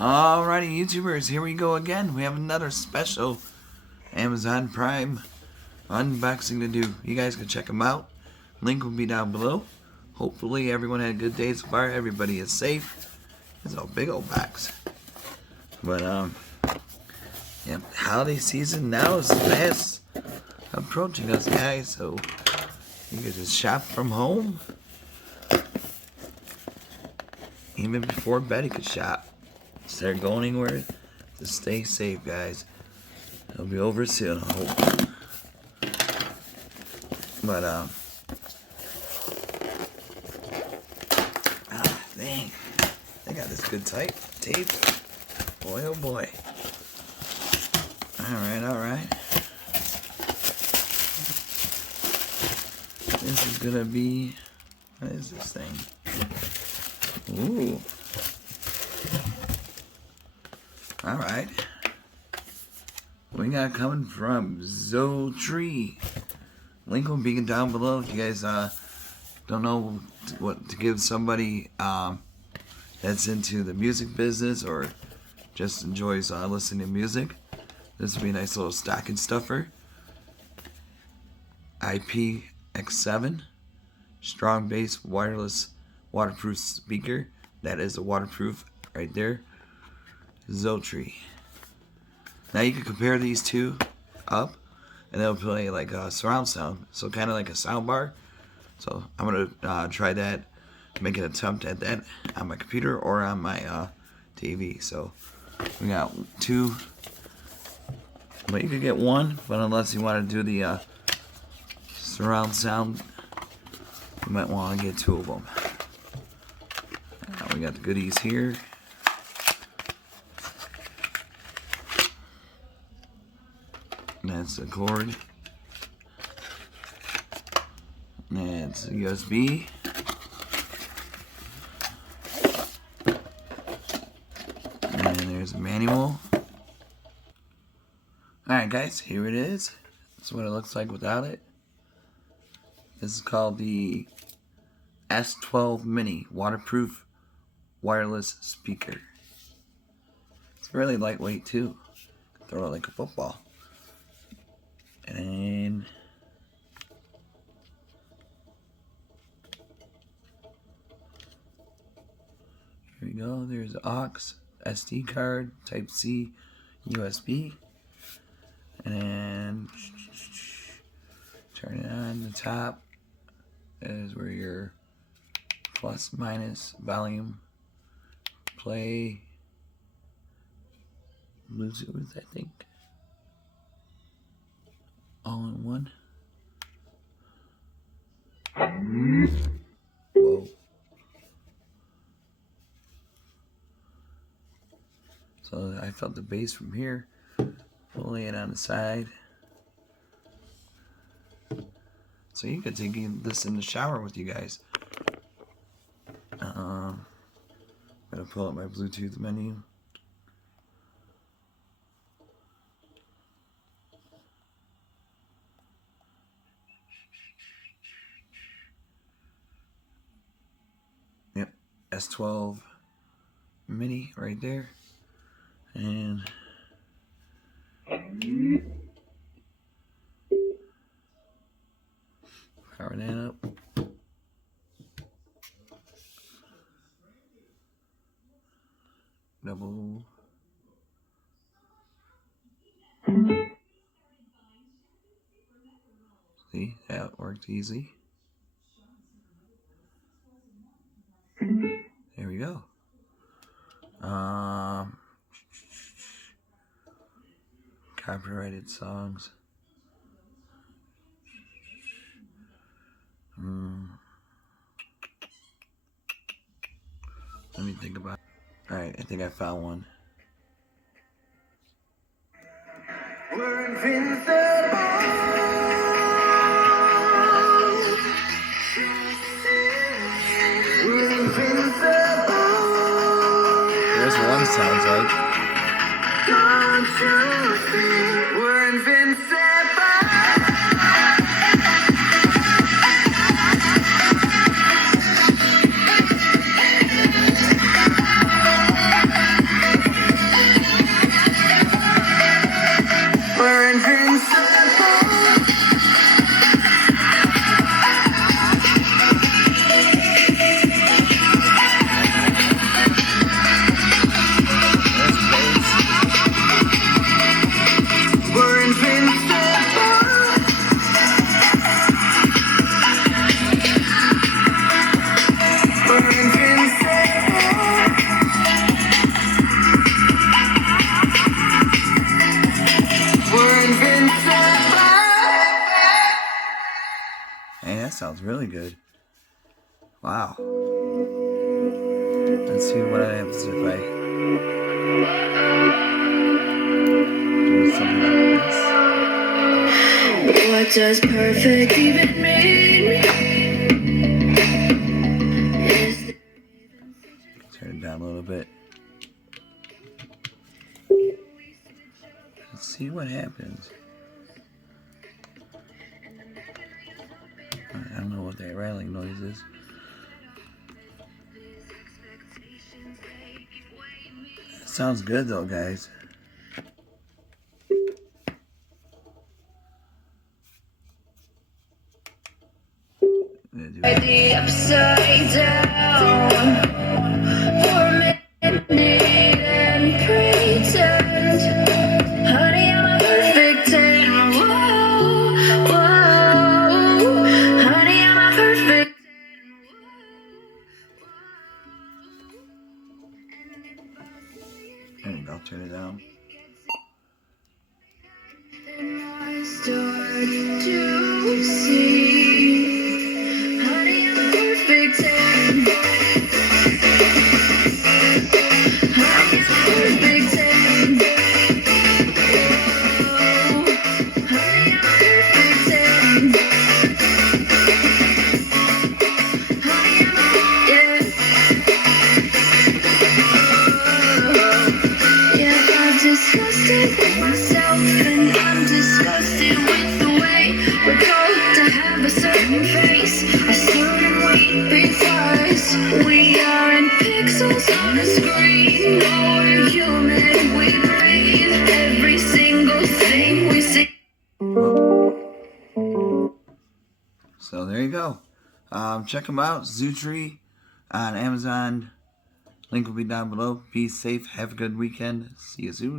Alrighty, YouTubers, here we go again. We have another special Amazon Prime unboxing to do. You guys can check them out. Link will be down below. Hopefully everyone had a good day so far. Everybody is safe. It's a big old box. But, yeah, holiday season now is fast approaching us, guys. So, you can just shop from home. Even before bed, you could shop. Instead of going anywhere, just stay safe, guys. It'll be over soon, I hope. But, dang. They got this good tape. Boy, oh boy. Alright. This is gonna be, what is this thing? Ooh. Alright. We got coming from ZoeeTree. Link will be down below if you guys don't know what to give somebody that's into the music business or just enjoys listening to music. This will be a nice little stocking stuffer. IPX7 strong bass wireless waterproof speaker. That is a waterproof right there. ZoeeTree. Now you can compare these two up and they'll play like a surround sound, so kind of like a sound bar. So I'm gonna try that, make an attempt at that on my computer or on my TV. So we got two, but you could get one, but unless you want to do the surround sound, you might want to get two of them. We got the goodies here. That's the cord. That's a USB. And there's a manual. Alright guys, here it is. That's what it looks like without it. This is called the S12 Mini Waterproof Wireless Speaker. It's really lightweight too. Throw it like a football. And here we go. There's aux, SD card, Type C, USB, and turn it on. The top is where your plus minus volume, play, Bluetooth, I think. All in one. Whoa. So I felt the bass from here. Lay it on the side. So you could take this in the shower with you guys. I'm gonna pull up my Bluetooth menu. Yep, S12 Mini right there. And power that up. Double. See, that worked easy. There we go. Copyrighted songs. Let me think about it. Alright, I think I found one. We're invincible. We're invincible. There's one sounds like. Don't you see we're invincible? sounds really good. Wow. Let's see what happens if I do something like this. What does perfect even mean? Turn it down a little bit. Let's see what happens. I don't know what that rattling noise is. Sounds good though, guys. The upside down for a minute and pretend, honey, I'm a perfect 10. Whoa, whoa, honey, I'm a perfect 10. There you go, turn it down. And I start to see, honey, I'm a perfect 10. Honey, I'm a perfect 10. Whoa, honey, I'm a perfect 10. Honey, I'm a, yeah. Yeah, I'm disgusted with myself, and I'm disgusted with the way we're told to have a certain face, a certain weight because we aren't pixels on a screen. No, we're human, we breathe every single thing we see. So there you go. Check them out. ZoeeTree on Amazon. Link will be down below. Be safe. Have a good weekend. See you soon.